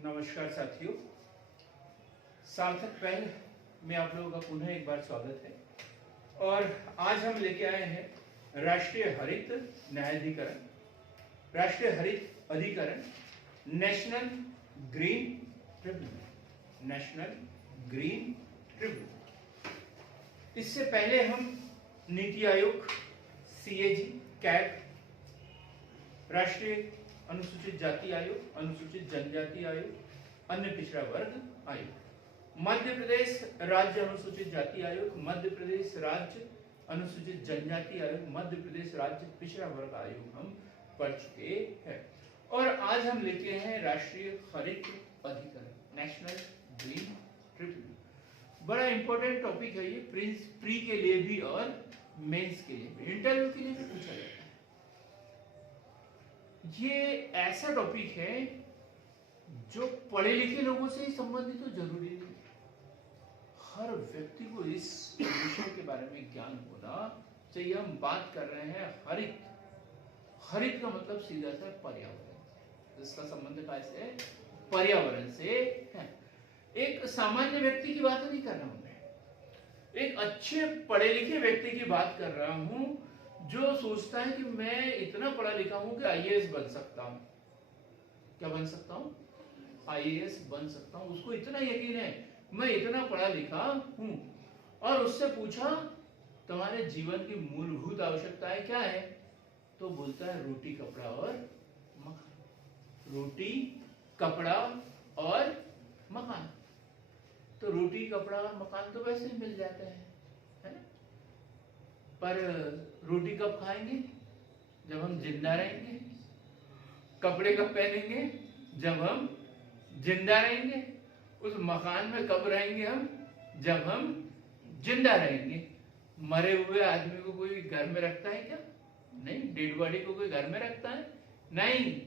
नमस्कार साथियों, सार्थक पहल में आप लोगों का पुनः एक बार स्वागत है। और आज हम लेके आए हैं राष्ट्रीय हरित न्यायाधिकरण, राष्ट्रीय हरित अधिकरण, national green tribunal, national green tribunal. इससे पहले हम नीति आयोग, सीएजी, कैट, राष्ट्रीय अनुसूचित जाति आयोग, अनुसूचित जनजाति आयोग, अन्य पिछड़ा वर्ग आयोग, मध्य प्रदेश राज्य अनुसूचित जाति आयोग, मध्य प्रदेश राज्य अनुसूचित जनजाति आयोग, मध्य प्रदेश राज्य पिछड़ा वर्ग आयोग हम पढ़ चुके हैं। और आज हम लेके हैं राष्ट्रीय हरित अधिकरण, नेशनल ग्रीन ट्रिब्यूनल। बड़ा इंपॉर्टेंट टॉपिक है ये, प्री के लिए भी और मेंस के लिए भी, इंटरव्यू के लिए भी पूछा जाता है। ये ऐसा टॉपिक है जो पढ़े लिखे लोगों से ही संबंधित तो जरूरी नहीं, हर व्यक्ति को इस विषय के बारे में ज्ञान होना चाहिए। हम बात कर रहे हैं हरित। हरित का मतलब सीधा सा पर्यावरण, इसका संबंध कैसे है? पर्यावरण से है। एक सामान्य व्यक्ति की बात नहीं कर रहा हूं मैं, एक अच्छे पढ़े लिखे व्यक्ति की बात कर रहा हूं जो सोचता है कि मैं इतना पढ़ा लिखा हूं कि आईएएस बन सकता हूं। क्या बन सकता हूं? आईएएस बन सकता हूं। उसको इतना यकीन है मैं इतना पढ़ा लिखा हूं। और उससे पूछा तुम्हारे जीवन की मूलभूत आवश्यकताएं क्या है, तो बोलता है रोटी कपड़ा और मकान। रोटी कपड़ा और मकान। तो रोटी कपड़ा और मकान तो वैसे ही मिल जाते हैं, है ना? पर रोटी कब खाएंगे? जब हम जिंदा रहेंगे। कपड़े कब पहनेंगे? जब हम जिंदा रहेंगे। उस मकान में कब रहेंगे हम? जब हम जिंदा रहेंगे। मरे हुए आदमी को कोई घर में रखता है क्या? नहीं। डेड बॉडी को कोई घर में रखता है? नहीं।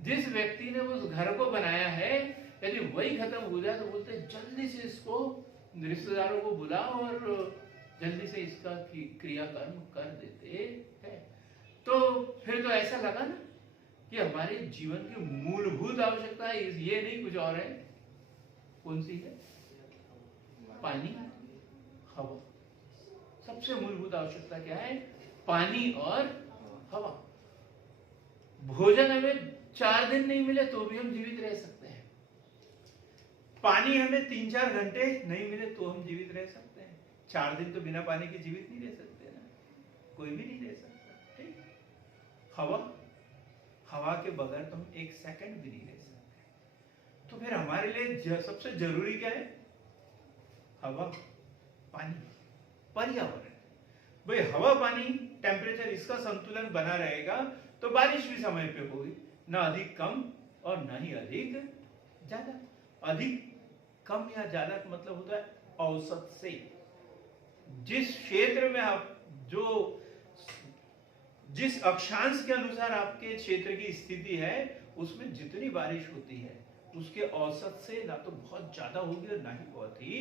जिस व्यक्ति ने उस घर को बनाया है, यदि वही खत्म हो जाए तो बोलते हैं जल्दी से इसको रिश्तेदारों को बुलाओ और जल्दी से इसका क्रियाकर्म कर देते हैं। तो फिर तो ऐसा लगा ना कि हमारे जीवन की मूलभूत आवश्यकता है, ये नहीं कुछ और है। कौन सी है? पानी, हवा। सबसे मूलभूत आवश्यकता क्या है? पानी और हवा। भोजन हमें 4 दिन नहीं मिले तो भी हम जीवित रह सकते हैं। पानी हमें 3-4 घंटे नहीं मिले तो हम जीवित रह सकते हैं। 4 दिन तो बिना पानी के जीवित नहीं रह सकते ना, कोई भी नहीं रह सकता। ठीक। हवा, हवा के बगैर तो हम 1 सेकंड भी नहीं रह सकते। तो फिर हमारे लिए सबसे जरूरी क्या है? हवा, पानी, पर्यावरण। भाई हवा, पानी, टेम्परेचर, इसका संतुलन बना रहेगा तो बारिश भी समय पे होगी, ना अधिक कम और ना ही अधिक ज्यादा। अधिक कम या ज्यादा का मतलब होता है औसत से। जिस क्षेत्र में आप जिस अक्षांश के अनुसार आपके क्षेत्र की स्थिति है उसमें जितनी बारिश होती है उसके औसत से ना तो बहुत ज्यादा होगी और ना ही बहुत ही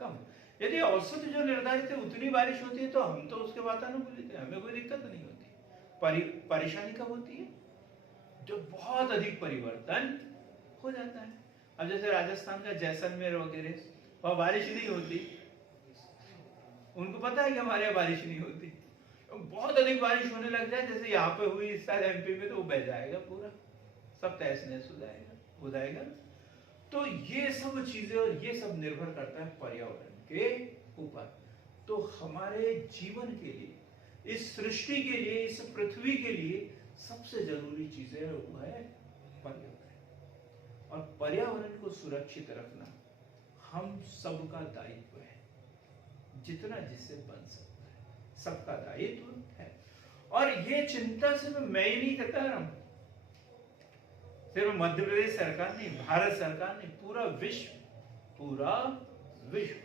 कम। यदि औसत जो निर्धारित है उतनी बारिश होती है तो हम तो उसके वातानुकूलित हैं, हमें कोई दिक्कत नहीं होती। परेशानी कब होती है? जब बहुत अधिक परिवर्तन हो जाता है। अब जैसे राजस्थान का जैसलमेर वगैरह, वहां बारिश नहीं होती, उनको पता है कि हमारे यहाँ बारिश नहीं होती। बहुत अधिक बारिश होने लग जाए, जैसे यहाँ पे हुई इस साल एमपी में, तो वो बह जाएगा, पूरा सब तहस नहस हो जाएगा। तो ये सब चीजें और ये सब निर्भर करता है पर्यावरण के ऊपर। तो हमारे जीवन के लिए, इस सृष्टि के लिए, इस पृथ्वी के लिए सबसे जरूरी चीजें वो है पर्यावरण। और पर्यावरण को सुरक्षित रखना हम सबका दायित्व है, जितना जिससे बन सकता है सबका दायित्व है। और ये चिंता सिर्फ मैं ही नहीं करता रहा हूं, सिर्फ मध्य प्रदेश सरकार नहीं, भारत सरकार नहीं, पूरा विश्व।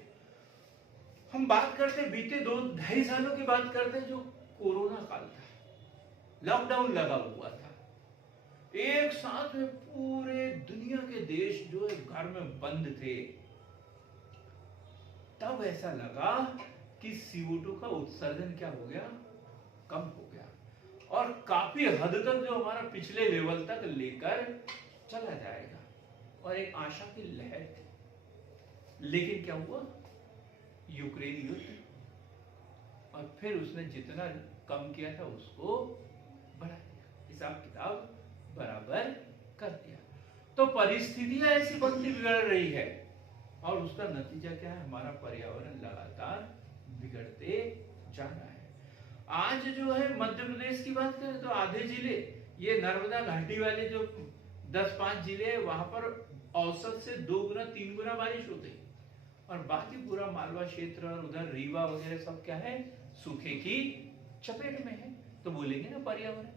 हम बात करते बीते 2-2.5 सालों की बात करते हैं, जो कोरोना काल था, लॉकडाउन लगा हुआ था, एक साथ में पूरे दुनिया के देश जो है घर में बंद थे। तब ऐसा लगा कि CO2 का उत्सर्जन क्या हो गया? कम हो गया, और काफी हद तक जो हमारा पिछले लेवल तक लेकर चला जाएगा। और एक आशा की लहर थी। लेकिन क्या हुआ, यूक्रेन युद्ध, और फिर उसने जितना कम किया था उसको बढ़ा दिया, हिसाब किताब बराबर कर दिया। तो परिस्थितियां ऐसी बनती बिगड़ रही है, और उसका नतीजा क्या है, हमारा पर्यावरण लगातार बिगड़ते जा रहा है। आज जो है मध्य प्रदेश की बात करें तो आधे जिले, ये नर्मदा घाटी वाले जो 10-5 जिले हैं, वहां पर औसत से 2 गुना 3 गुना बारिश होती है, और बाकी पूरा मालवा क्षेत्र और उधर रीवा वगैरह सब क्या है, सूखे की चपेट में है। तो बोलेंगे ना पर्यावरण,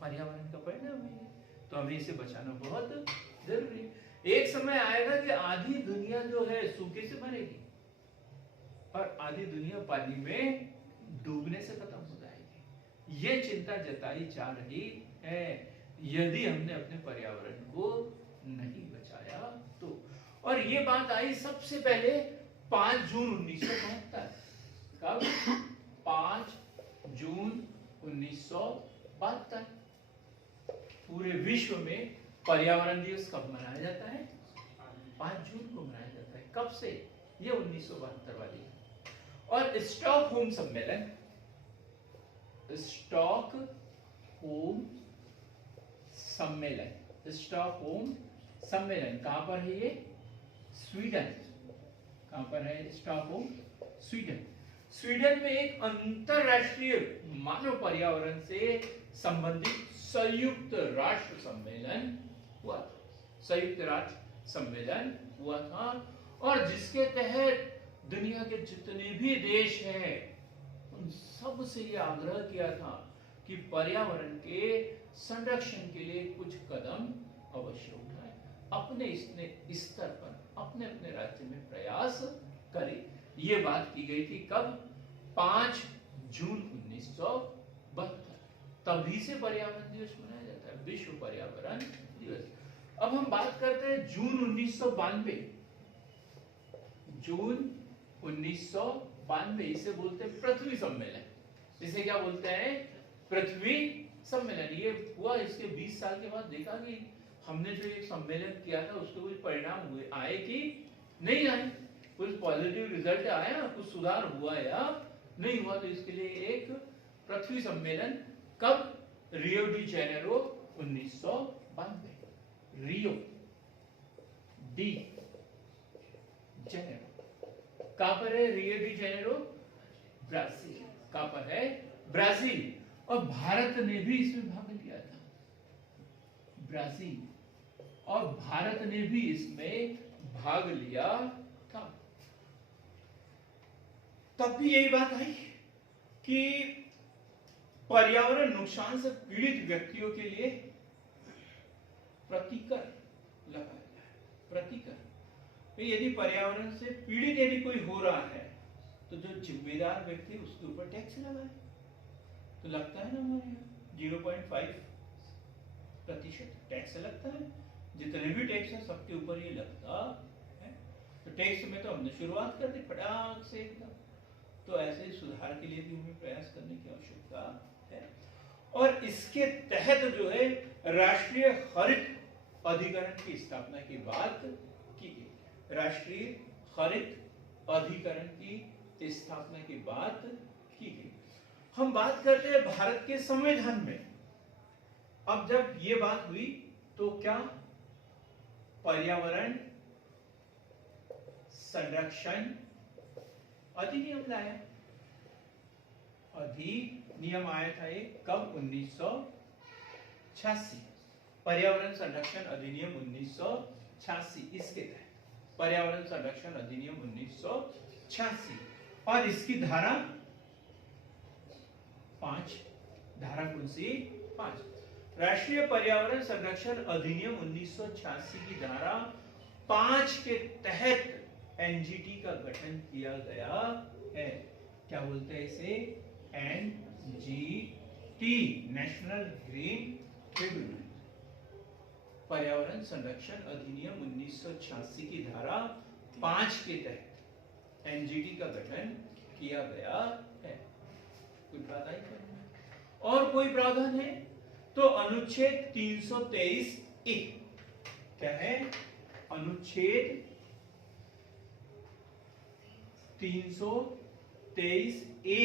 पर्यावरण का परिणाम है, तो हमें इसे बचाना बहुत जरूरी है। एक समय आएगा कि आधी दुनिया जो है सूखे से मरेगी, और आधी दुनिया पानी में डूबने से खत्म हो जाएगी। ये चिंता जताई जा रही है यदि हमने अपने पर्यावरण को नहीं बचाया तो। और ये बात आई सबसे पहले 5 जून 1972। कब? 5 जून 1972। पूरे विश्व में पर्यावरण दिवस कब मनाया जाता है? 5 जून को मनाया जाता है। कब से? ये 1972 वाली है। और स्टॉकहोम सम्मेलन, स्टॉकहोम सम्मेलन, स्टॉकहोम सम्मेलन कहां पर है? ये स्वीडन। कहां पर है? Stockholm, Sweden. स्वीडन में एक अंतरराष्ट्रीय मानव पर्यावरण से संबंधित संयुक्त राष्ट्र सम्मेलन हुआ था। संयुक्त राष्ट्र सम्मेलन हुआ था, और जिसके तहत दुनिया के जितने भी देश हैं उन सब से यह आग्रह किया था कि पर्यावरण के संरक्षण के लिए कुछ कदम अवश्य उठाएं, अपने स्तर पर, अपने अपने राज्य में प्रयास करें। ये बात की गई थी कब? 5 जून 1972। तभी से पर्यावरण दिवस मनाया जाता है, विश्व पर्यावरण दिवस। अब हम बात करते हैं जून 1992। जून 1992, इसे बोलते हैं पृथ्वी सम्मेलन। इसे क्या बोलते हैं? पृथ्वी सम्मेलन। ये हुआ, इसके 20 साल के बाद देखा कि हमने जो एक सम्मेलन किया था उसके कुछ परिणाम हुए, आए कि नहीं आए, कुछ पॉजिटिव रिजल्ट आया, कुछ सुधार हुआ या नहीं हुआ। तो इसके लिए एक पृथ्वी सम्मेलन कब? Rio de Janeiro 1992। Rio de Janeiro कहां पर है? Rio de Janeiro, Brazil. कहां पर है? ब्राजील। और भारत ने भी इसमें भाग लिया था, ब्राजील, और भारत ने भी इसमें भाग लिया था। तब भी यही बात आई कि पर्यावरण नुकसान से पीड़ित व्यक्तियों के लिए प्रतिकर लगाया जाए। प्रतिकर, यदि पर्यावरण से पीड़ित यदि कोई हो रहा है तो जो जिम्मेदार व्यक्ति उसके ऊपर टैक्स लगाए। तो लगता है ना हमारे यहाँ 0.5% टैक्स लगता है। जितने भी टैक्स है सबके ऊपर ये लगता है। तो टैक्स में तो हमने शुरुआत कर दी फटाक से एकदम। तो ऐसे सुधार के लिए भी हमें प्रयास करने की आवश्यकता है। और इसके तहत जो है राष्ट्रीय हरित अधिकरण की स्थापना की बात की गई। राष्ट्रीय हरित अधिकरण की स्थापना की बात की गई। हम बात करते हैं भारत के संविधान में। अब जब ये बात हुई तो क्या पर्यावरण संरक्षण अधिनियम लाया। अधिनियम आया था एक कब? 1986। पर्यावरण संरक्षण अधिनियम 1986। इसके तहत पर्यावरण संरक्षण अधिनियम 1986, और इसकी धारा 5, धारा कौन सी? 5। राष्ट्रीय पर्यावरण संरक्षण अधिनियम 1986 की धारा 5 के तहत एनजीटी का गठन किया गया है। क्या बोलते हैं इसे? NGT, national green tribunal. पर्यावरण संरक्षण अधिनियम 1986 की धारा 5 के तहत एनजीटी का गठन किया गया है। कुछ बात आई करना? और कोई प्रावधान है तो अनुच्छेद 323 ए। क्या है? अनुच्छेद 323A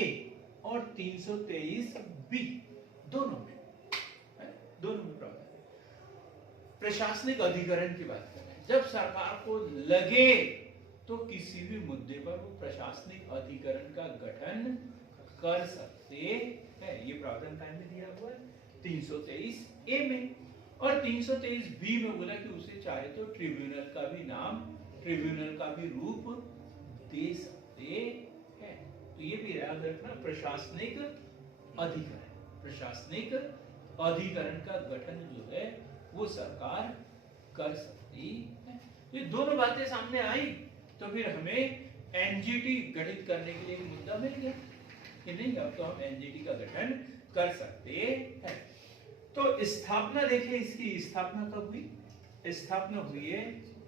और 323B दोनों में प्रावधान है। प्रशासनिक अधिकरण की बात कर रहे हैं। जब सरकार को लगे तो किसी भी मुद्दे पर वो प्रशासनिक अधिकरण का गठन कर सकते हैं। ये प्रावधान काय में दिया हुआ है? 323A में। और 323B में बोला कि उसे चाहे तो ट्रिब्यूनल का भी नाम, ट्रिब्यूनल का भी रूप दे सकते हैं। तो ये भी याद रखना, प्रशासनिक अधिकरण, प्रशासनिक अधिकरण का गठन जो है वो सरकार कर सकती है। ये दोनों बातें सामने आई तो फिर हमें एनजीटी गठित करने के लिए एक मुद्दा मिल गया कि नहीं, अब तो हम एनजीटी का गठन कर सकते हैं। तो स्थापना देखिए, इसकी स्थापना कब हुई? स्थापना हुई है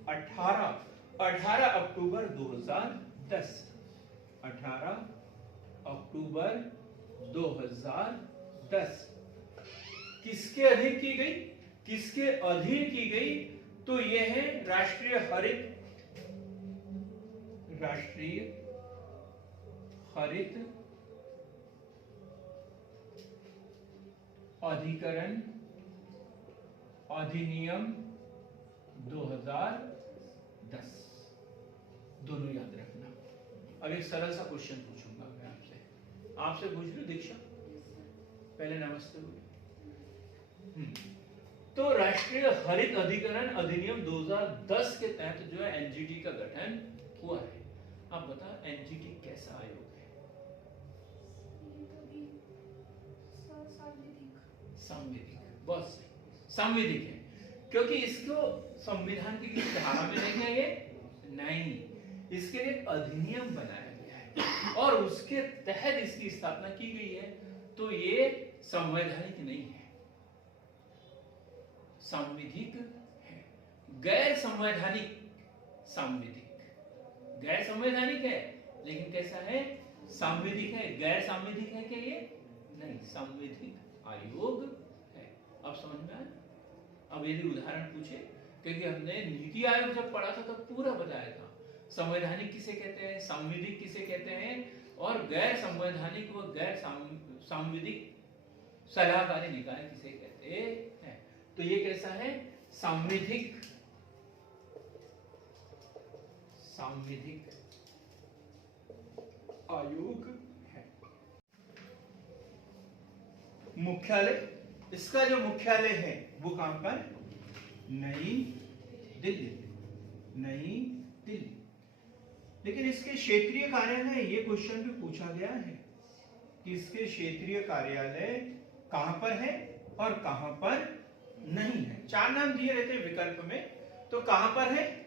18 अक्टूबर 2010। 18 अक्टूबर 2010 किसके अधीन की गई? किसके अधीन की गई? तो यह है राष्ट्रीय हरित अधिकरण अधिनियम 2010। दोनों याद रखना। अब एक सरल सा क्वेश्चन पूछूंगा मैं आपसे पूछ लूं दीक्षा, पहले नमस्ते बोलिए। तो राष्ट्रीय हरित अधिकरण अधिनियम 2010 के तहत जो है एनजीटी का गठन हुआ है। आप बता, एनजीटी कैसा आयोग है? संवैधिक, बहुत सही, संवैधिक है। क्योंकि इसको संविधान की किसी धारा में नहीं है, ये नहीं, इसके लिए अधिनियम बनाया गया है और उसके तहत इसकी स्थापना की गई है। तो ये संवैधानिक नहीं है, संविधिक है। गैर संवैधानिक, गैर संवैधानिक है लेकिन कैसा है? संविधिक है। गैर संविधिक है क्या ये? नहीं, संविधिक आयोग है। अब समझ में आया? अब यदि उदाहरण पूछे, क्योंकि हमने नीति आयोग जब पढ़ा था तब पूरा बताया था संवैधानिक किसे कहते हैं, संविधिक किसे कहते हैं और गैर संवैधानिक व गैर संविधिक सलाहकारी निकाय किसे कहते हैं। तो ये कैसा है? संविधिक आयोग है। मुख्यालय, इसका जो मुख्यालय है वो कहां पर? नई दिल्ली। लेकिन इसके क्षेत्रीय कार्यालय, ये क्वेश्चन भी पूछा गया है कि इसके क्षेत्रीय कार्यालय कहां पर है और कहां पर नहीं है। 4 नाम दिए रहते हैं विकल्प में, तो कहां पर है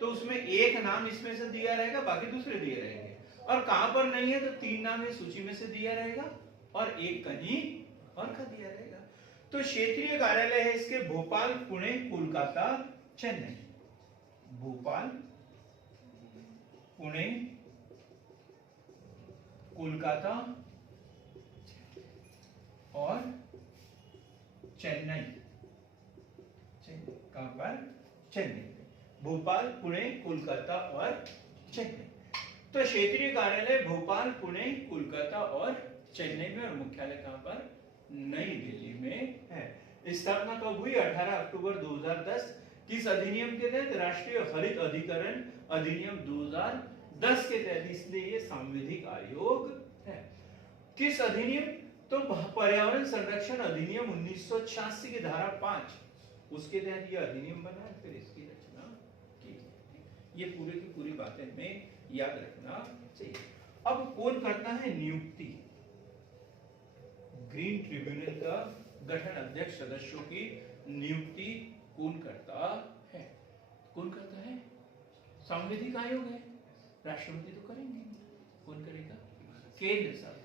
तो उसमें एक नाम इसमें से दिया रहेगा, बाकी दूसरे दिए रहेंगे। और कहां पर नहीं है तो 3 नाम इस सूची में से दिया रहेगा और एक कहीं और का दिया रहेगा। तो क्षेत्रीय कार्यालय है इसके भोपाल, पुणे, कोलकाता, चेन्नई। भोपाल, पुणे, कोलकाता और चेन्नई। कहां पर? चेन्नई। भोपाल, पुणे, कोलकाता और चेन्नई। तो क्षेत्रीय कार्यालय भोपाल, पुणे, कोलकाता और चेन्नई में और मुख्यालय कहां पर? नई दिल्ली में है। स्थापना कब हुई? 18 अक्टूबर 2010। किस अधिनियम के तहत? राष्ट्रीय हरित अधिकरण अधिनियम 2010 के तहत, इसलिए ये संवैधिक आयोग है। किस अधिनियम? तो पर्यावरण संरक्षण अधिनियम 1986 की धारा 5, उसके तहत यह अधिनियम बना है, फिर इसकी रचना की। ये पूरे की पूरी बातें में याद रखना चाहिए। अब कौन करता है नियुक्ति? ग्रीन ट्रिब्यूनल का गठन, अध्यक्ष सदस्यों की नियुक्ति कौन करता है? कौन करता है? संवैधिक आयोग है, राष्ट्रपति तो करेंगे। कौन करेगा? केंद्र सरकार।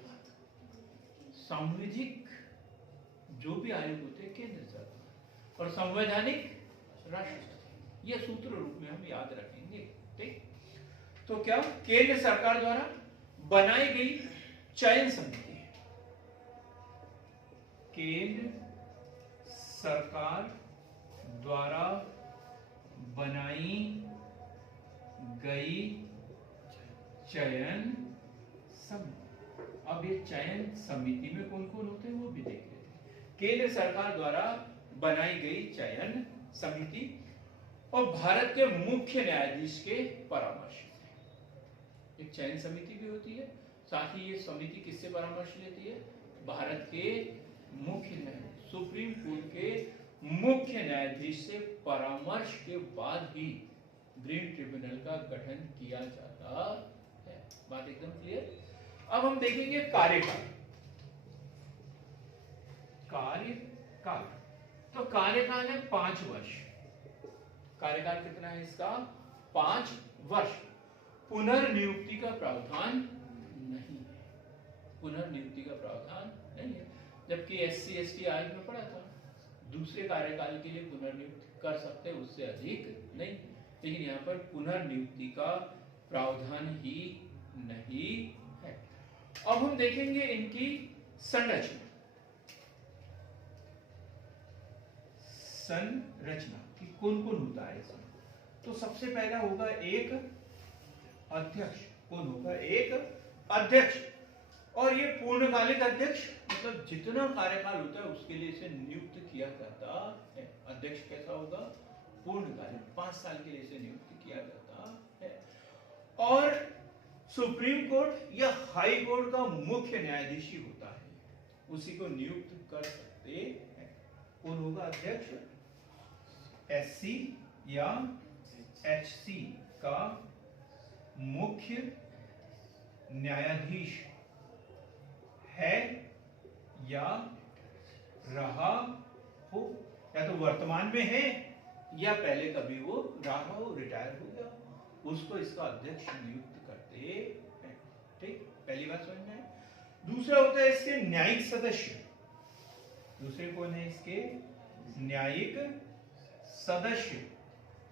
संवैधिक जो भी आयोग होते हैं केंद्र सरकार और संवैधानिक राष्ट्रपति। यह सूत्र रूप में हम याद रखेंगे। ठीक, तो क्या केंद्र सरकार द्वारा बनाई गई चयन समिति, केंद्र सरकार द्वारा गई चयन समिति। अब ये चयन समिति में कौन कौन होते हैं वो भी देख लेते हैं। केंद्र सरकार द्वारा बनाई गई चयन समिति और भारत के मुख्य न्यायाधीश के परामर्श से एक चयन समिति भी होती है। साथ ही ये समिति किससे परामर्श लेती है? भारत के मुख्य न्यायाधीश, सुप्रीम कोर्ट के मुख्य न्यायाधीश से परामर्श के बाद ही ग्रीन ट्रिब्यूनल का गठन किया जाता है। बात एकदम क्लियर। अब हम देखेंगे कार्यकाल। कार्यकाल तो कार्यकाल है 5 वर्ष। कार्यकाल कितना है इसका? 5 वर्ष। पुनर्नियुक्ति का प्रावधान नहीं है। पुनर्नियुक्ति का प्रावधान नहीं है, जबकि SC ST आयोग में पढ़ा था दूसरे कार्यकाल के लिए पुनर्नियुक्त कर सकते हैं, उससे अधिक नहीं। लेकिन यहाँ पर पुनर्नियुक्ति का प्रावधान ही नहीं है। अब हम देखेंगे इनकी संरचना। संरचना कि कौन कौन होता है इसमें। तो सबसे पहला होगा एक अध्यक्ष। कौन होगा? एक अध्यक्ष। और ये पूर्णकालिक अध्यक्ष, मतलब जितना कार्यकाल होता है उसके लिए इसे नियुक्त किया जाता है। अध्यक्ष कैसा होगा? पूर्णकालिक, 5 साल के लिए इसे नियुक्त किया जाता है। और सुप्रीम कोर्ट या हाई कोर्ट का मुख्य न्यायाधीश ही होता है, उसी को नियुक्त कर सकते हैं। कौन होगा अध्यक्ष? SC या HC का मुख्य न्यायाधीश है या रहा हो, या तो वर्तमान में है या पहले कभी वो रहा हो, रिटायर हो गया, उसको इसका अध्यक्ष नियुक्त करते हैं। ठीक, पहली बात समझ में है। दूसरा होता है इसके न्यायिक सदस्य। दूसरे कौन है इसके? न्यायिक सदस्य।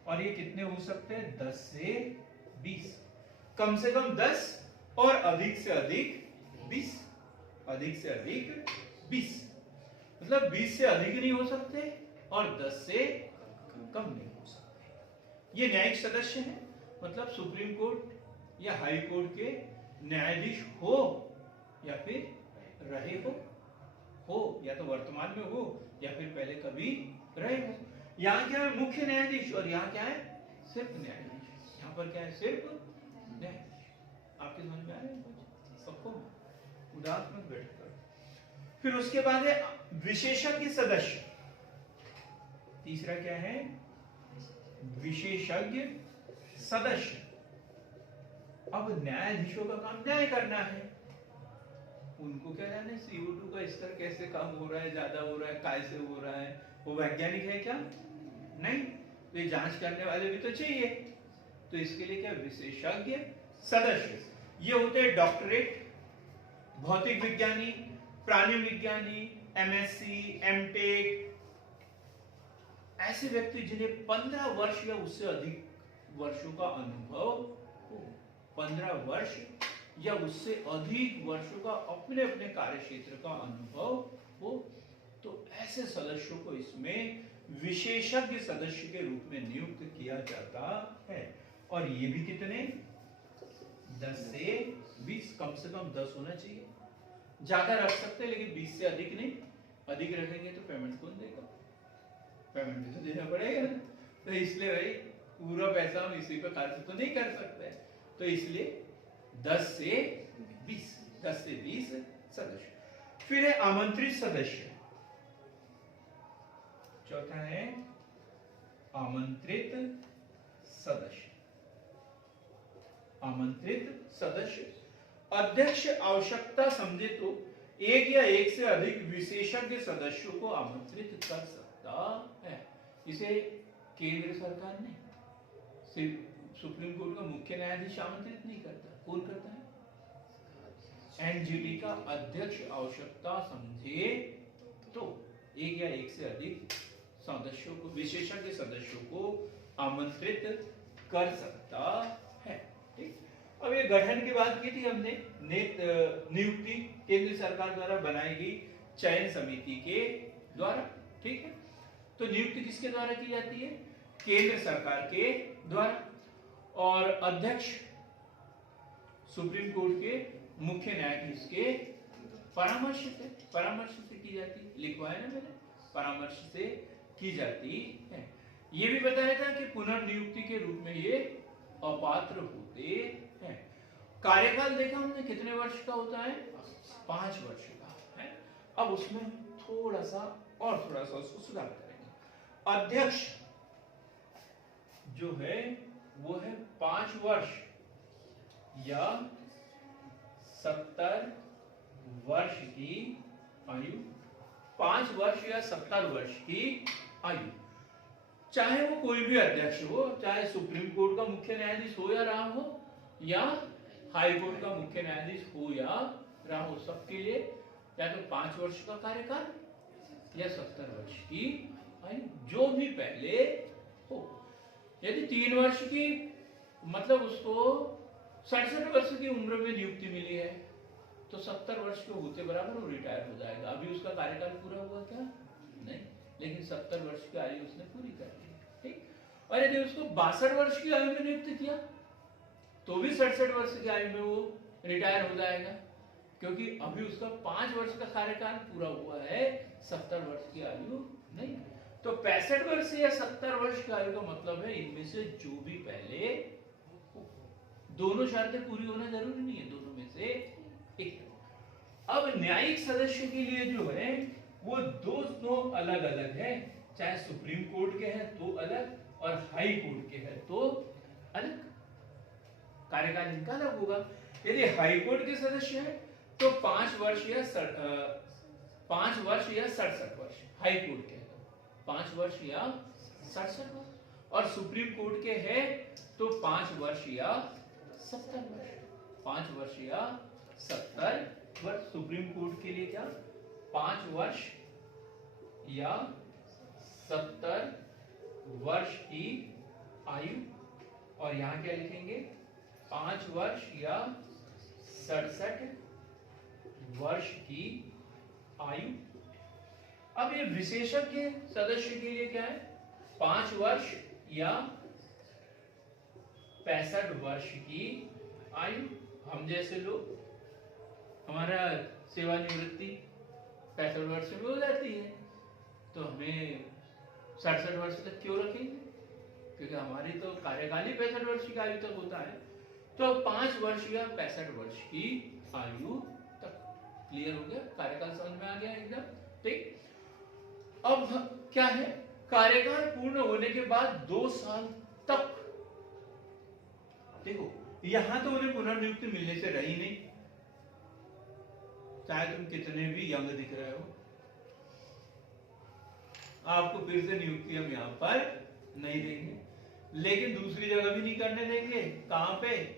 और ये कितने हो सकते हैं? 10 से 20। कम से कम 10 और अधिक से अधिक 20। अधिक से अधिक 20, मतलब 20 से अधिक नहीं हो सकते और 10 से कम नहीं हो सकते। ये न्यायिक सदस्य है, मतलब सुप्रीम कोर्ट या हाई कोर्ट के न्यायाधीश हो या फिर रहे हो या तो वर्तमान में हो या फिर पहले कभी रहे हो। यहाँ क्या है? मुख्य न्यायाधीश। और यहाँ क्या है? सिर्फ न्यायाधीश। यहाँ पर क्या है? सिर्फ न्यायाधीश। आपके समझ में आ रहा है सबको? उदास मत बैठकर। फिर उसके बाद है विशेषज्ञ सदस्य। तीसरा क्या है? विशेषज्ञ सदस्य। अब न्यायाधीशों का काम न्याय करना है। उनको क्या जाने CO2 का स्तर कैसे कम हो रहा है, ज्यादा हो रहा है, कैसे हो रहा है, वो वैज्ञानिक है क्या? नहीं। तो ये जांच करने वाले भी तो चाहिए। तो इसके लिए क्या? विशेषज्ञ सदस्य। ये होते हैं डॉक्टरेट, भौतिक विज्ञानी, प्राणी विज्ञानी, MSc, MTech, ऐसे व्यक्ति जिन्हें 15 वर्ष या उससे अधिक वर्षों का अनुभव हो। 15 वर्ष या उससे अधिक वर्षों का अपने अपने कार्य क्षेत्र का अनुभव हो, तो ऐसे सदस्यों को इसमें विशेषज्ञ सदस्य के रूप में नियुक्त किया जाता है। और ये भी कितने? 10 से 20। कम से कम 10 होना चाहिए। ज्यादा रख सकते हैं लेकिन 20 से अधिक नहीं। अधिक रखेंगे तो पेमेंट कौन देगा? पेमेंट भी तो देना पड़ेगा ना। तो इसलिए भाई पूरा पैसा हम इसी पे खर्च तो नहीं कर सकते, तो इसलिए 10 से 20 सदस्य। फिर है आमंत्रित सदस्य। चौथा है आमंत्रित सदस्य। आमंत्रित सदस्य। अध्यक्ष आवश्यकता समझे तो एक या एक से अधिक विशेषज्ञ सदस्यों को आमंत्रित कर सकता है। इसे केंद्र सरकार ने, सिर्फ सुप्रीम कोर्ट का मुख्य न्यायाधीश आमंत्रित नहीं करता। कौन करता है? NGT का अध्यक्ष आवश्यकता समझे तो एक या एक से अधिक सदस्यों को, विशेषज्ञ सदस्यों को आमंत्रित कर सकता है। ठीक। अब ये गठन की बात की थी हमने, नियुक्ति केंद्र सरकार द्वारा बनाई गई चयन समिति के द्वारा। ठीक है, तो नियुक्ति किसके द्वारा की जाती है? केंद्र सरकार के द्वारा। और अध्यक्ष सुप्रीम कोर्ट के मुख्य न्यायाधीश के परामर्श से की जाती है। लिखवाया ना मैंने, परामर्श से की जाती है। ये भी बताया था कि पुनर्नियुक्ति के रूप में ये अपात्र होते हैं। कार्यकाल देखा हमने कितने वर्ष का होता है, 5 वर्ष का है। अब उसमें थोड़ा सा उसको सुधार करेंगे। अध्यक्ष जो है वो है 5 वर्ष या 70 वर्ष की आयु, 5 वर्ष या 70 वर्ष की आयु, चाहे वो कोई भी अध्यक्ष हो, चाहे सुप्रीम कोर्ट का मुख्य न्यायाधीश हो या रहा हो, या हाई कोर्ट का मुख्य न्यायाधीश हो या रहा हो, सबके लिए या तो 5 वर्ष का कार्यकाल या 70 वर्ष की आयु, जो भी पहले हो। यदि 3 वर्ष की मतलब उसको 67 वर्ष की उम्र में नियुक्ति मिली है तो 70 वर्ष के होते बराबर वो रिटायर हो जाएगा। अभी उसका कार्यकाल पूरा हुआ क्या? नहीं, लेकिन 70 वर्ष की आयु उसने पूरी कर ली, ठीक। और यदि उसको 62 वर्ष की आयु में नियुक्त किया तो भी 67 वर्ष की आयु में वो रिटायर हो जाएगा, क्योंकि अभी उसका 5 वर्ष का कार्यकाल पूरा हुआ है, 70 वर्ष की आयु नहीं। तो 65 वर्ष या 70 वर्ष की आयु का मतलब है इनमें से जो भी पहले हो। दोनों शर्तें पूरी होना जरूरी नहीं है, दोनों में से एक। अब न्यायिक सदस्य के लिए जो है वो दोनों अलग अलग है, चाहे सुप्रीम कोर्ट के हैं तो अलग और हाई कोर्ट के हैं तो अलग, कार्यकाल इनका अलग होगा। यदि हाई कोर्ट के सदस्य है तो 5 वर्ष या 67 वर्ष, हाई कोर्ट के 5 वर्ष या 67 वर्ष, और सुप्रीम कोर्ट के है तो 5 वर्ष या 70 वर्ष, 5 वर्ष या 70 वर्ष। सुप्रीम कोर्ट के लिए क्या 5 वर्ष या 70 वर्ष की आयु, और यहां क्या लिखेंगे 5 वर्ष या 67 वर्ष की आयु। अब ये विशेषज्ञ सदस्य के लिए क्या है 5 वर्ष या 65 वर्ष की आयु। हम जैसे लोग, हमारा सेवानिवृत्ति 65 वर्ष में हो जाती है, तो हमें 67 वर्ष तक क्यों रखेंगे, क्योंकि हमारी तो कार्यकाल ही 65 वर्ष की आयु तक होता है। तो 5 वर्ष या 65 वर्ष की आयु तक। क्लियर हो गया, कार्यकाल समझ में आ गया एकदम, ठीक। अब क्या है, कार्यकाल पूर्ण होने के बाद 2 साल तक, देखो यहां तो उन्हें पुनर्नियुक्ति मिलने से रही नहीं, चाहे तुम कितने भी यंग दिख रहे हो, आपको फिर से नियुक्ति हम यहां पर नहीं देंगे। लेकिन दूसरी जगह भी नहीं करने देंगे, कहां पे,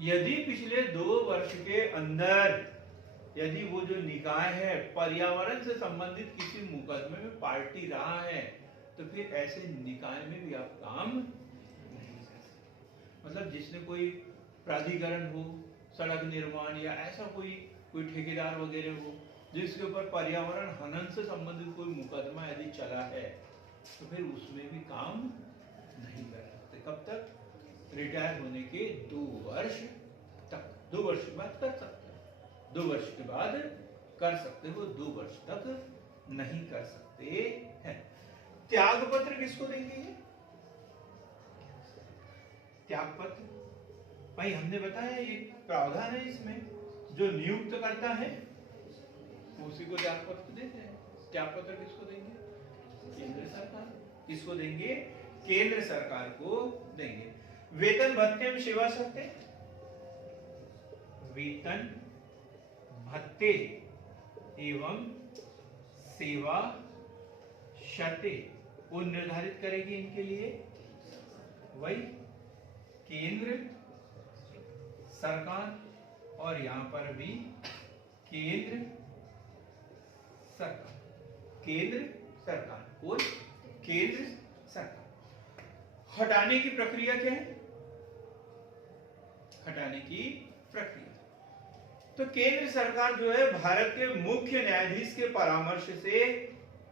यदि पिछले 2 वर्ष के अंदर यदि वो जो निकाय है पर्यावरण से संबंधित किसी मुकदमे में पार्टी रहा है तो फिर ऐसे निकाय में भी आप काम नहीं कर सकते। मतलब जिसने कोई प्राधिकरण हो, सड़क निर्माण या ऐसा कोई ठेकेदार वगैरह हो जिसके ऊपर पर्यावरण हनन से संबंधित कोई मुकदमा यदि चला है तो फिर उसमें भी काम नहीं कर सकते। कब तक? रिटायर होने के 2 वर्ष तक। 2 वर्ष के बाद कर सकते, 2 वर्ष के बाद कर सकते हो, 2 वर्ष तक नहीं कर सकते हैं। त्याग पत्र किसको देंगे? त्याग पत्र भाई हमने बताया ये प्रावधान है, इसमें जो नियुक्त करता है उसी को त्याग पत्र देते हैं। त्याग पत्र किसको देंगे? केंद्र सरकार। किसको देंगे? केंद्र सरकार को देंगे। वेतन भत्ते में सेवा शर्तें, वेतन भत्ते एवं सेवा शर्तें वो निर्धारित करेगी इनके लिए वही केंद्र सरकार, और यहां पर भी केंद्र सरकार। केंद्र सरकार और केंद्र सरकार। हटाने की प्रक्रिया क्या है? हटाने की प्रक्रिया तो केंद्र सरकार जो है भारत के मुख्य न्यायाधीश के परामर्श से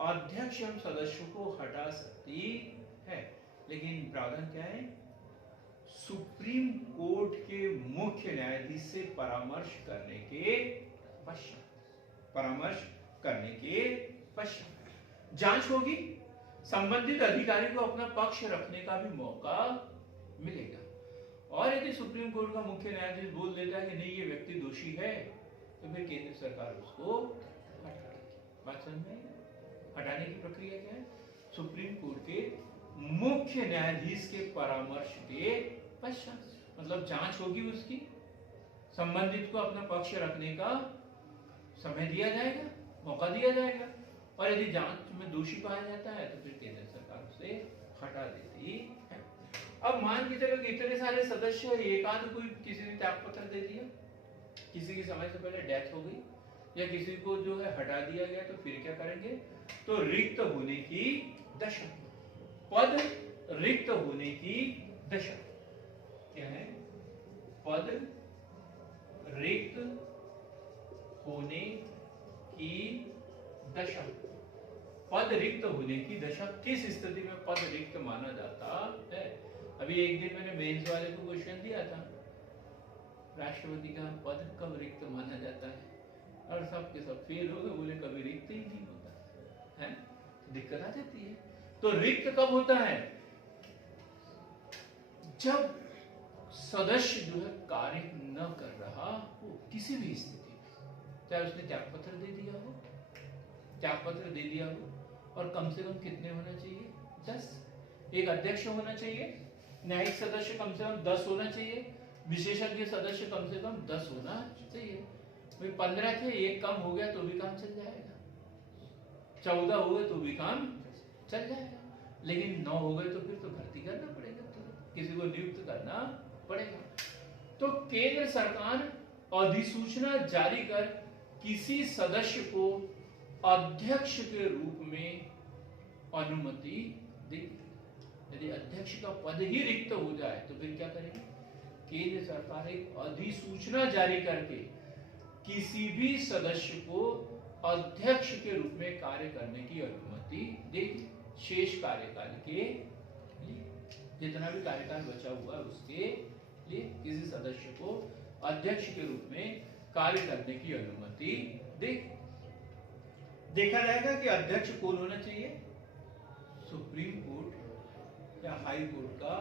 अध्यक्ष एवं सदस्यों को हटा सकती है। लेकिन प्रावधान क्या है? सुप्रीम कोर्ट के मुख्य न्यायाधीश से परामर्श करने के पश्चात जांच होगी। संबंधित अधिकारी को अपना पक्ष रखने का भी मौका मिलेगा। और यदि सुप्रीम कोर्ट का मुख्य न्यायाधीश बोल देता है कि नहीं ये व्यक्ति दोषी है, तो फिर केंद्र सरकार उसको हटा देगी। बात समझ में? हटाने की प्रक्रिया क्या है? सुप्रीम कोर्ट के मुख्य न्यायाधीश के परामर्श के पश्चात, मतलब जांच होगी, उसकी संबंधित को अपना पक्ष रखने का समय दिया जाएगा, मौका दिया जाएगा। और यदि जांच में दोषी पाया जाता है तो फिर केंद्र सरकार उसे हटा देती है। अब मान के चलो कि इतने सारे सदस्य, एकांत कोई किसी ने त्याग पत्र दे दिया, किसी की समय से पहले डेथ हो गई, या किसी को जो है हटा दिया गया, तो फिर क्या करेंगे? तो रिक्त होने की दशा, पद रिक्त होने की दशा क्या है? पद रिक्त होने की दशा। पद रिक्त होने की दशा किस स्थिति में पद रिक्त माना जाता है? अभी एक दिन मैंने मेंस वाले को क्वेश्चन दिया था, राष्ट्रपति का पद कब रिक्त माना जाता है, और सब के सब फेल हो गए, बोले कभी रिक्त ही नहीं होता है। दिक्कत आ जाती है। तो रिक्त कब होता है? जब सदस्य जो है कार्य न कर रहा हो, किसी भी स्थिति में, चाहे उसने त्याग पत्र दे दिया हो, और कम से कम कितने होना चाहिए? 10। एक अध्यक्ष होना चाहिए, न्यायिक सदस्य कम से कम 10 होना चाहिए, विशेषज्ञ सदस्य कम से कम 10 होना चाहिए। भाई 15 थे, एक कम हो गया तो भी काम चल जाएगा, 14 हो गए तो भी काम चल जाएगा, लेकिन 9 हो गए तो फिर तो भर्ती करना पड़ेगा, तो किसी को नियुक्त करना पड़ेगा। तो केंद्र सरकार अधिसूचना जारी कर किसी सदस्य को अध्यक्ष के रूप में अनुमति देगी। यदि अध्यक्ष का पद ही रिक्त हो जाए तो फिर क्या करेगी? केंद्र सरकार एक अधिसूचना जारी करके किसी भी सदस्य को अध्यक्ष के रूप में कार्य करने की अनुमति देगी, शेष कार्यकाल के लिए। जितना भी कार्यकाल बचा हुआ है उसके लिए किसी सदस्य को अध्यक्ष के रूप में कार्य करने की अनुमति देगी। देखा जाएगा कि अध्यक्ष कौन होना चाहिए? सुप्रीम कोर्ट या हाई कोर्ट का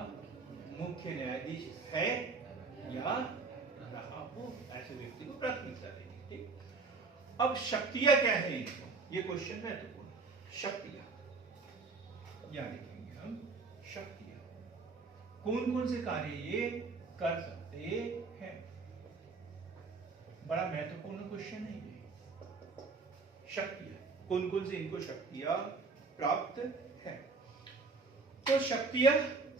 मुख्य न्यायाधीश है या रहा हो, ऐसे व्यक्ति को प्राथमिकता देनी। ठीक। अब शक्तियां क्या है? ये क्वेश्चन महत्वपूर्ण। शक्तियां या लिखेंगे हम शक्तियां, कौन कौन से कार्य ये कर सकते हैं? बड़ा महत्वपूर्ण क्वेश्चन है ये। शक्तियां कौन कौन से इनको शक्तियां प्राप्त है? तो शक्तियां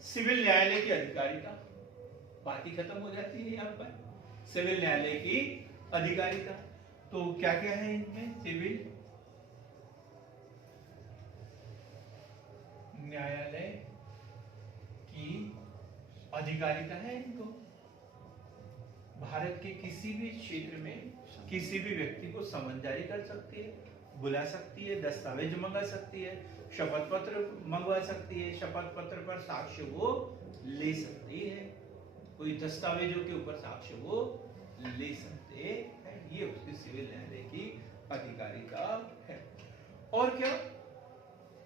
सिविल न्यायालय की अधिकारिता, बात ही खत्म हो जाती है यहां पर। सिविल न्यायालय की अधिकारिता, तो क्या क्या है इनमें? सिविल न्यायालय की अधिकारिता है इनको। भारत के किसी भी क्षेत्र में किसी भी व्यक्ति को समन जारी कर सकती है, बुला सकती है, दस्तावेज मंगा सकती है, शपथ पत्र मंगवा सकती है, शपथ पत्र पर साक्ष्य वो ले सकती है, कोई दस्तावेजों के ऊपर साक्ष्य वो ले सकते हैं। ये उसकी सिविल न्यायालय की अधिकारिता है। और क्या?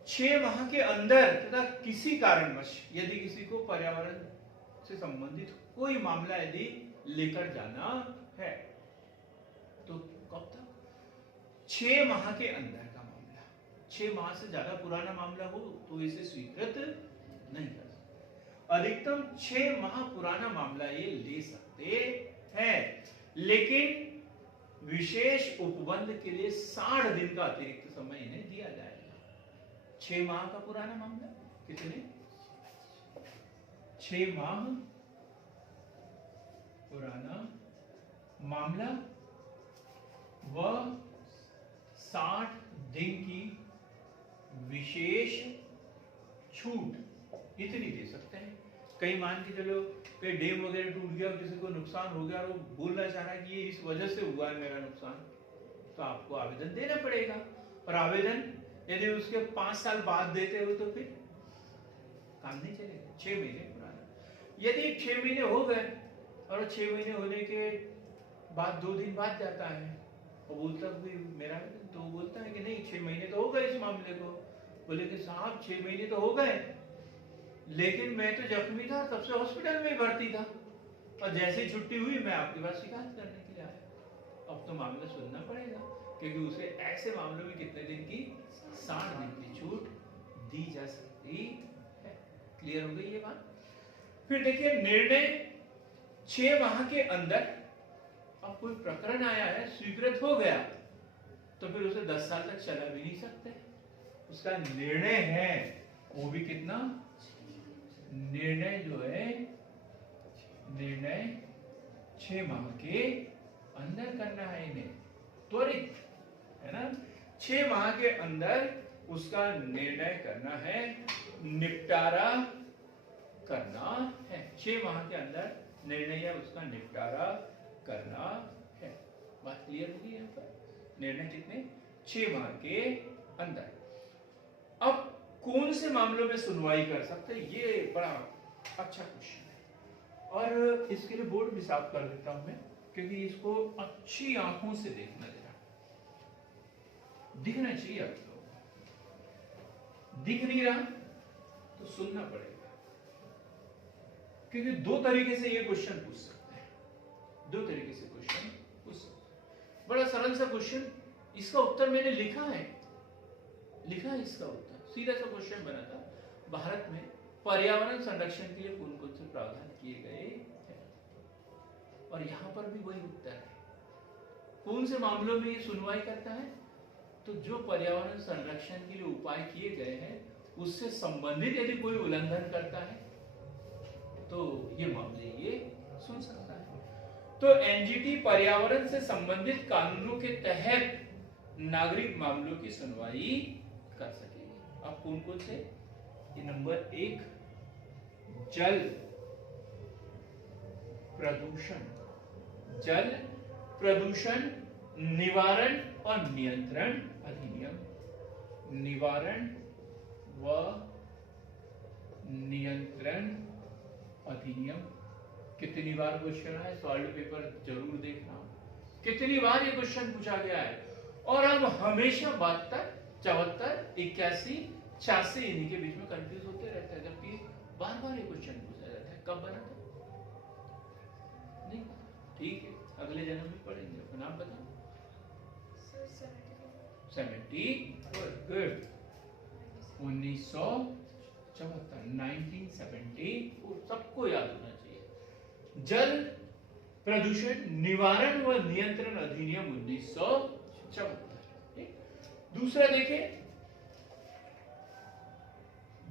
6 माह के अंदर तथा किसी कारणवश यदि किसी को पर्यावरण से संबंधित कोई मामला यदि लेकर जाना है, तो कब तक? 6 माह के अंदर का मामला। 6 माह से ज्यादा पुराना मामला हो तो इसे स्वीकृत नहीं कर सकते। अधिकतम 6 माह पुराना मामला ये ले सकते हैं, लेकिन विशेष उपबंध के लिए 60 दिन का अतिरिक्त समय इन्हें दिया जाएगा। 6 माह का पुराना मामला, कितने? 6 माह पुराना मामला व 60 दिन की विशेष छूट इतनी दे सकते हैं। कहीं मान के चलो कहीं डैम वगैरह टूट गया, किसी को नुकसान हो गया और वो बोलना चाह रहा है कि ये इस वजह से हुआ है मेरा नुकसान, तो आपको आवेदन देना पड़ेगा। और आवेदन यदि उसके 5 साल बाद देते हो तो फिर काम नहीं चलेगा। 6 महीने पुराना, यदि 6 महीने हो गए और 6 महीने होने के बाद 2 दिन बाद जाता है और बोलता भी मेरा, तो बोलता है कि नहीं 6 महीने तो हो गए इस मामले को। बोले कि साहब 6 महीने तो हो गए, लेकिन मैं तो जख्मी था, तब से हॉस्पिटल में भर्ती था, और जैसे ही छुट्टी हुई मैं आपके पास शिकायत करने के लिए आया। अब तो मामला सुनना पड़ेगा, क्योंकि उसे ऐसे मामलों में कितने दिन की, 60 दिन की छूट दी जा सकती है। क्लियर हो गई ये बात? फिर देखिए निर्णय 6 माह के अंदर, अब कोई प्रकरण आया है, स्वीकृत हो गया, तो फिर उसे 10 साल तक चला भी नहीं सकते। उसका निर्णय है वो भी कितना, निर्णय जो है, निर्णय 6 माह के अंदर करना है इन्हें, त्वरित, है ना। 6 माह के अंदर उसका निर्णय करना है, निपटारा करना है। 6 माह के अंदर निर्णय या उसका निपटारा करना है। बात क्लियर होगी यहाँ पर? निर्णय कितने, 6 माह के अंदर। अब कौन से मामलों में सुनवाई कर सकते हैं, ये बड़ा अच्छा क्वेश्चन है, और इसके लिए बोर्ड भी साफ कर देता हूं मैं, क्योंकि इसको अच्छी आंखों से देखना जरा, दिखना चाहिए आपको। दिख नहीं रहा तो सुनना पड़ेगा, क्योंकि 2 तरीके से ये क्वेश्चन पूछ सकते हैं, 2 तरीके से क्वेश्चन पूछ सकते हैं। बड़ा सरल सा क्वेश्चन, इसका उत्तर मैंने लिखा है इसका उत्तर, सीधा सा क्वेश्चन बना था, भारत में पर्यावरण संरक्षण के लिए कौन कौन से प्रावधान किए गए हैं, और यहां पर भी वही उत्तर है। कौन से मामलों में ये सुनवाई करता है, तो जो पर्यावरण संरक्षण के लिए उपाय किए गए हैं उससे संबंधित यदि कोई उल्लंघन करता है तो ये मामले ये सुन सकता है। तो एनजीटी पर्यावरण से संबंधित कानूनों के तहत नागरिक मामलों की सुनवाई कर सकेगी। अब कौन कौन से, ये नंबर 1, जल प्रदूषण निवारण और नियंत्रण अधिनियम, निवारण व नियंत्रण अधिनियम। कितनी बार क्वेश्चन है, सॉल्व पेपर जरूर देखना, कितनी बार ये क्वेश्चन पूछा गया है। और हम हमेशा 72, 74, 81, 86 इन्हीं के बीच में कंफ्यूज होते रहते हैं, जबकि बार बार ये क्वेश्चन पूछा जाता है। कब बना था नहीं, ठीक है, अगले जन्म में पढ़ेंगे। अपना नाम बताओ। 74, गुड, 1974, 1974, सबको याद होना चाहिए। जल प्रदूषण निवारण व नियंत्रण अधिनियम 1974। दूसरा देखें,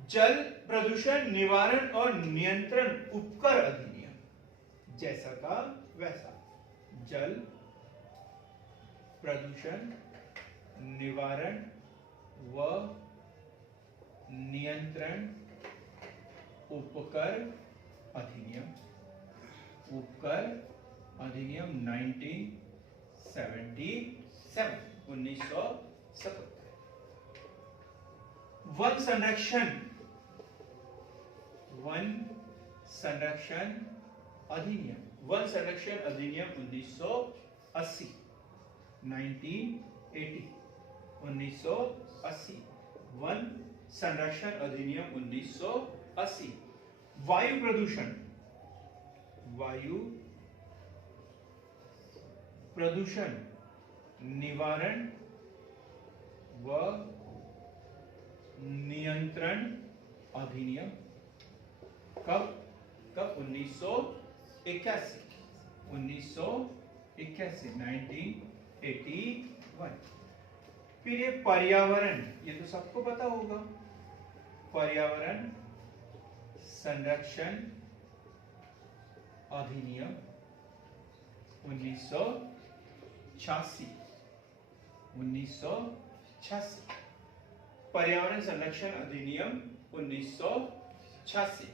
जल प्रदूषण निवारण और नियंत्रण उपकर अधिनियम, जैसा का वैसा, जल प्रदूषण निवारण व नियंत्रण उपकर अधिनियम, उपकर अधिनियम 1977, 1977। वन संरक्षण अधिनियम, वन संरक्षण अधिनियम 1980, 1980, 1980, वन संरक्षण अधिनियम 1980। वायु प्रदूषण निवारण व नियंत्रण अधिनियम, कब 1981, 1981। फिर ये पर्यावरण, ये तो सबको पता होगा, पर्यावरण संरक्षण अधिनियम 1986, 1986, पर्यावरण संरक्षण अधिनियम 1986।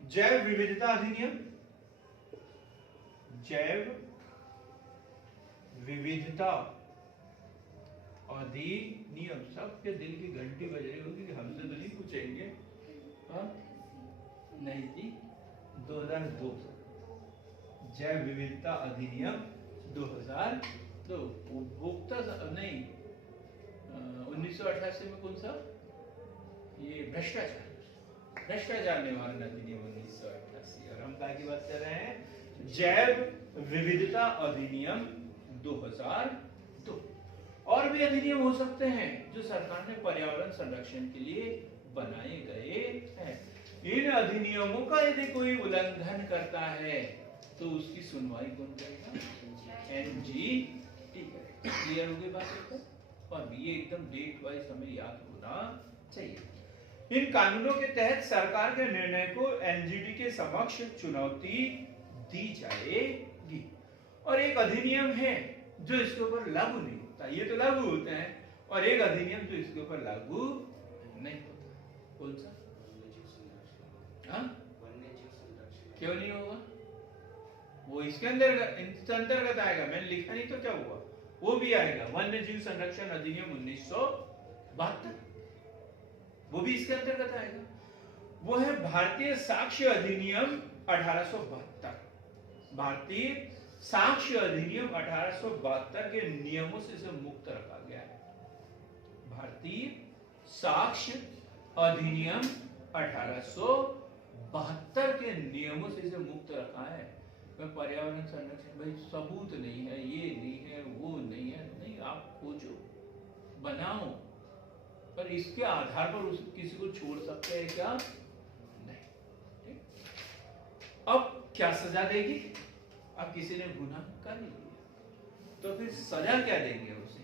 जैव विविधता अधिनियम, जैव विविधता अधिनियम, सबके दिल की घंटी बज रही होगी कि हमसे तो नहीं पूछेंगे, हाँ नहीं थी। 2002 जैव विविधता अधिनियम 2002। उपभोक्ता नहीं 1988 में कौन सा, ये भ्रष्टाचार निवारण अधिनियम 1988। और हम क्या की बात कर रहे हैं, जैव विविधता अधिनियम 2002। और भी अधिनियम हो सकते हैं जो सरकार ने पर्यावरण संरक्षण के लिए बनाए गए हैं। इन अधिनियमों का यदि कोई उल्लंघन करता है तो उसकी सुनवाई कौन करेगा, एनजीटी करेगा। क्लियर हो गई बात? और ये एकदम डेट वाइज हमें याद होना चाहिए। इन कानूनों के तहत सरकार के निर्णय को एनजीटी के समक्ष चुनौती दी जाएगी। और एक अधिनियम है जो इसके ऊपर लागू नहीं होता, ये तो लागू होता है, और एक अधिनियम जो इसके ऊपर लागू नहीं होता। कौन सा? क्यों नहीं होगा? वो इसके अंतर्गत आएगा। मैंने लिखा नहीं तो क्या हुआ, वो भी आएगा। वन्य जीव संरक्षण अधिनियम 1972, वो भी इसके अंतर्गत आएगा। वो है भारतीय साक्ष्य अधिनियम 1872। भारतीय साक्ष्य अधिनियम 1872 के नियमों से इसे मुक्त रखा गया है। भारतीय साक्ष्य अधिनियम 1872 के नियमों से इसे मुक्त रखा है। पर्यावरण संरक्षण भाई सबूत नहीं है, ये नहीं है, वो नहीं है, नहीं, आप खोजो, बनाओ, पर इसके आधार पर किसी को छोड़ सकते हैं क्या? नहीं। अब क्या सजा देगी? अब किसी ने गुनाह कर लिया तो फिर सजा क्या देंगे उसे?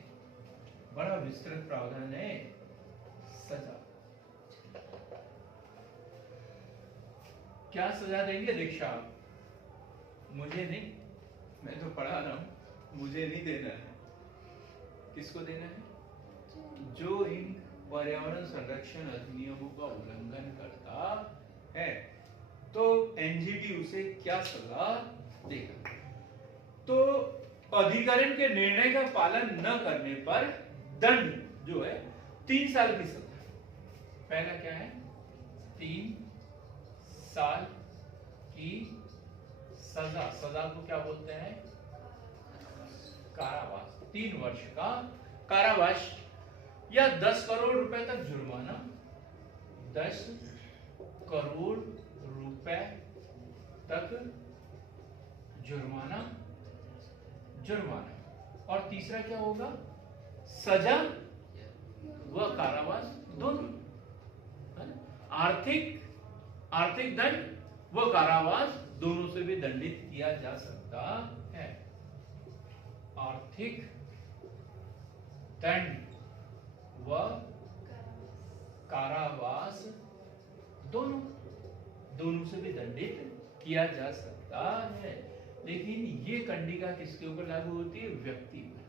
बड़ा विस्तृत प्रावधान है सजा। क्या सजा देंगे दीक्षा? मुझे नहीं, मैं तो पढ़ा रहा हूं, मुझे नहीं देना है। किसको देना है? जो इन पर्यावरण संरक्षण अधिनियमों का उल्लंघन करता है। तो एनजीटी उसे क्या सजा देगा? तो अधिकरण के निर्णय का पालन न करने पर दंड जो है 3 साल की सजा। पहला क्या है? 3 साल की सजा। सजा को क्या बोलते हैं? कारावास। 3 वर्ष का कारावास या 10 करोड़ रुपए तक जुर्माना। 10 करोड़ रुपए तक जुर्माना। और तीसरा क्या होगा? सजा व कारावास दोनों। आर्थिक दंड व कारावास दोनों से भी दंडित किया जा सकता है। आर्थिक दंड व कारावास दोनों से भी दंडित किया जा सकता है। लेकिन ये कंडिका किसके ऊपर लागू होती है? व्यक्ति पर।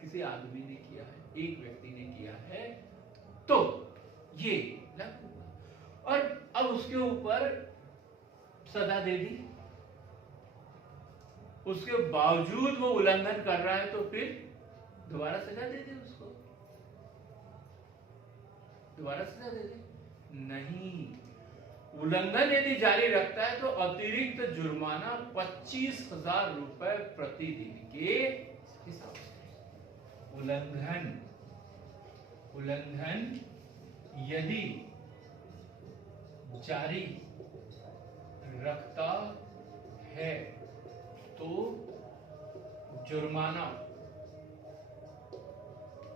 किसी आदमी ने किया है, एक व्यक्ति ने किया है तो ये लागू होगा। और अब उसके ऊपर सजा दे दी, उसके बावजूद वो उल्लंघन कर रहा है तो फिर दोबारा सजा दे दे उसको, दोबारा सजा दे दे? नहीं। उल्लंघन यदि जारी रखता है तो अतिरिक्त जुर्माना 25,000 रुपए प्रतिदिन के हिसाब से। उल्लंघन यदि जारी रखता है तो जुर्माना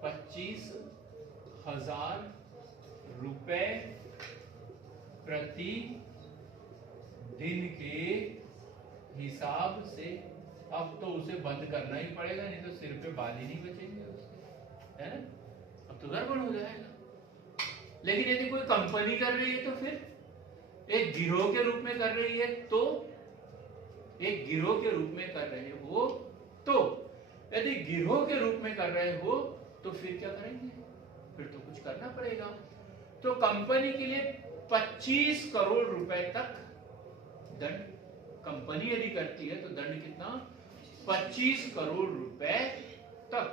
25,000 रुपए प्रति दिन के हिसाब से। अब तो उसे बंद करना ही पड़ेगा, नहीं तो सिर पे बाल ही नहीं बचेंगे उसके, है ना? अब तो गड़बड़ हो जाएगा। लेकिन यदि कोई कंपनी कर रही है तो फिर एक गिरोह के रूप में कर रही है तो, एक गिरोह के रूप में कर रहे हो तो, यदि गिरोह के रूप में कर रहे हो तो फिर क्या करेंगे? फिर तो कुछ करना पड़ेगा। तो कंपनी के लिए 25 करोड़ रुपए तक दंड। कंपनी यदि करती है तो दंड कितना? 25 करोड़ रुपए तक।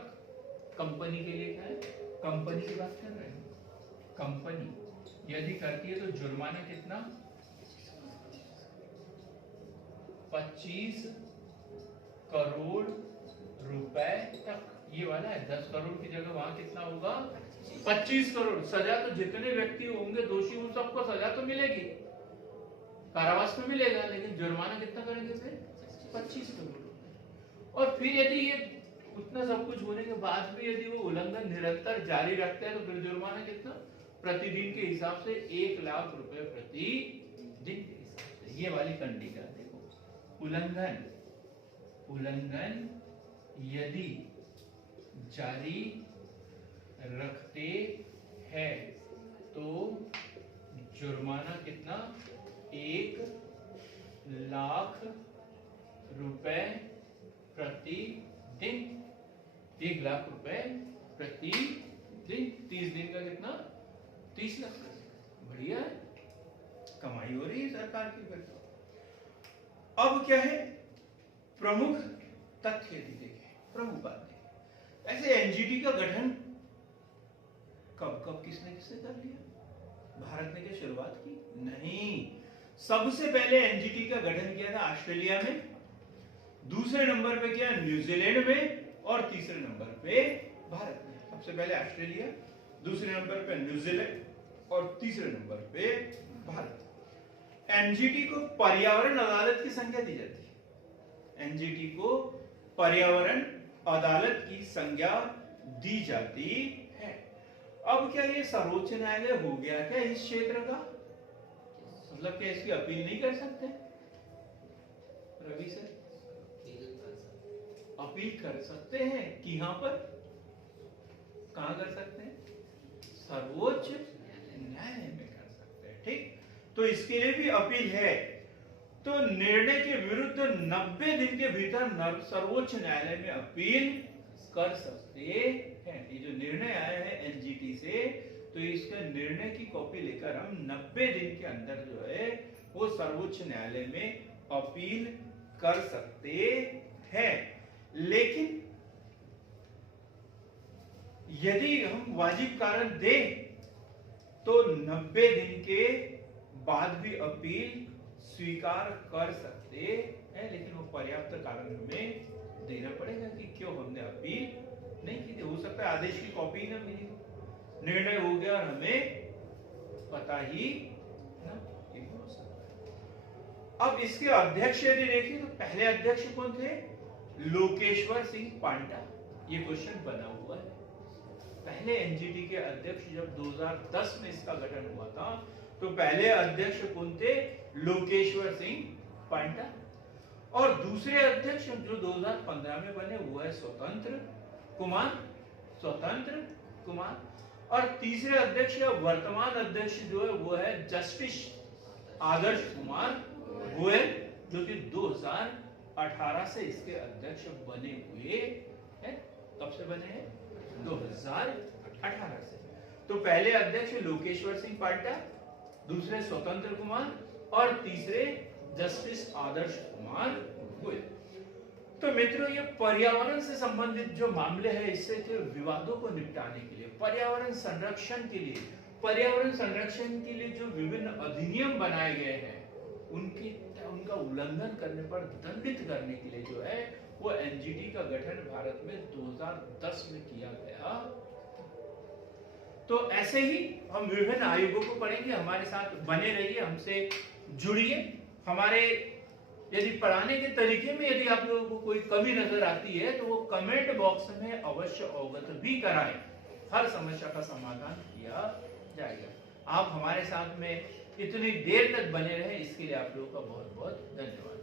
कंपनी के लिए क्या है? कंपनी की बात कर रहे हैं। कंपनी यदि करती है तो जुर्माना कितना? 25 करोड़ रुपए तक। ये वाला है 10 करोड़ की जगह वहां कितना होगा 25 करोड़। सजा तो जितने व्यक्ति होंगे दोषी उन सबको सजा तो मिलेगी, कारावास में मिलेगा, लेकिन जुर्माना कितना करेंगे फिर 25 करोड़। और फिर यदि ये उतना सब कुछ होने के बाद भी यदि वो उल्लंघन निरंतर जारी रखते हैं तो फिर जुर्माना कितना, प्रतिदिन के हिसाब से 1 लाख रुपए प्रति दिन के हिसाब से। ये वाली कंडीशन देखो, उल्लंघन यदि जारी रखते हैं तो जुर्माना कितना, 1 लाख रुपए प्रति दिन। 1 लाख रुपए प्रति दिन, 30 दिन का कितना, 30 लाख। बढ़िया है, कमाई हो रही है सरकार की। फिर अब क्या है, प्रमुख तथ्य देखें, प्रमुख बात देखें। ऐसे एनजीटी का गठन कब कब किसने किससे कर लिया? भारत ने क्या शुरुआत की? नहीं, सबसे पहले एनजीटी का गठन किया था ऑस्ट्रेलिया में, दूसरे नंबर पे किया न्यूजीलैंड में, और तीसरे नंबर पे भारत में। सबसे पहले ऑस्ट्रेलिया, दूसरे नंबर पे न्यूजीलैंड, और तीसरे नंबर पे भारत। एनजीटी को पर्यावरण अदालत की संज्ञा दी जाती है। एनजीटी को पर्यावरण अदालत की संज्ञा दी जाती है। अब क्या ये सर्वोच्च न्यायालय हो गया क्या इस क्षेत्र का? मतलब क्या इसकी अपील नहीं कर सकते? रवि सर, अपील कर सकते हैं कि यहां पर कहां कर सकते हैं? सर्वोच्च न्यायालय में कर सकते हैं। ठीक, तो इसके लिए भी अपील है। तो निर्णय के विरुद्ध 90 दिन के भीतर सर्वोच्च न्यायालय में अपील कर सकते हैं। ये जो निर्णय आया है एनजीटी से, तो इसका निर्णय की कॉपी लेकर हम 90 दिन के अंदर जो है वो सर्वोच्च न्यायालय में अपील कर सकते हैं। लेकिन यदि हम वाजिब कारण दें तो 90 दिन के बाद भी अपील स्वीकार कर सकते हैं, लेकिन वो पर्याप्त कारण हमें देना पड़ेगा कि क्यों हमने अपील नहीं की थी। हो सकता है आदेश की कॉपी ना मिली, निर्णय हो गया और हमें पता ही ना हो सकता है। अब इसके अध्यक्ष यदि देखिए तो पहले अध्यक्ष कौन थे? लोकेश्वर सिंह पांडा। ये क्वेश्चन बना हुआ है। पहले एनजीटी के अध्यक्ष जब 2010 में इसका गठन हुआ था तो पहले अध्यक्ष कौन थे? लोकेश्वर सिंह पांडा। और दूसरे अध्यक्ष जो 2015 में बने वो है स्वतंत्र कुमार। और तीसरे अध्यक्ष या वर्तमान अध्यक्ष जो है वो है जस्टिस आदर्श कुमार गोयल, जो कि 2018 से इसके अध्यक्ष बने हुए हैं। कब से बने हैं? 2018 से। तो पहले अध्यक्ष लोकेश्वर सिंह पांडा, दूसरे स्वतंत्र कुमार और तीसरे जस्टिस आदर्श कुमार गोयल। तो मित्रों, ये पर्यावरण से संबंधित जो मामले हैं, इससे के विवादों को निपटाने के लिए, पर्यावरण संरक्षण के लिए जो विभिन्न अधिनियम बनाए गए हैं उनका उल्लंघन करने पर दंडित करने के लिए जो है वो एनजीटी का गठन भारत में 2010 में किया गया। तो ऐसे ही हम विभिन्न आयोगों को पढ़ेंगे। हमारे साथ बने रहिए, हमसे जुड़िए। हमारे यदि पढ़ाने के तरीके में यदि आप लोगों को कोई कमी नजर आती है तो वो कमेंट बॉक्स में अवश्य अवगत भी कराएं। हर समस्या का समाधान किया जाएगा। आप हमारे साथ में इतनी देर तक बने रहे, इसके लिए आप लोगों का बहुत बहुत धन्यवाद।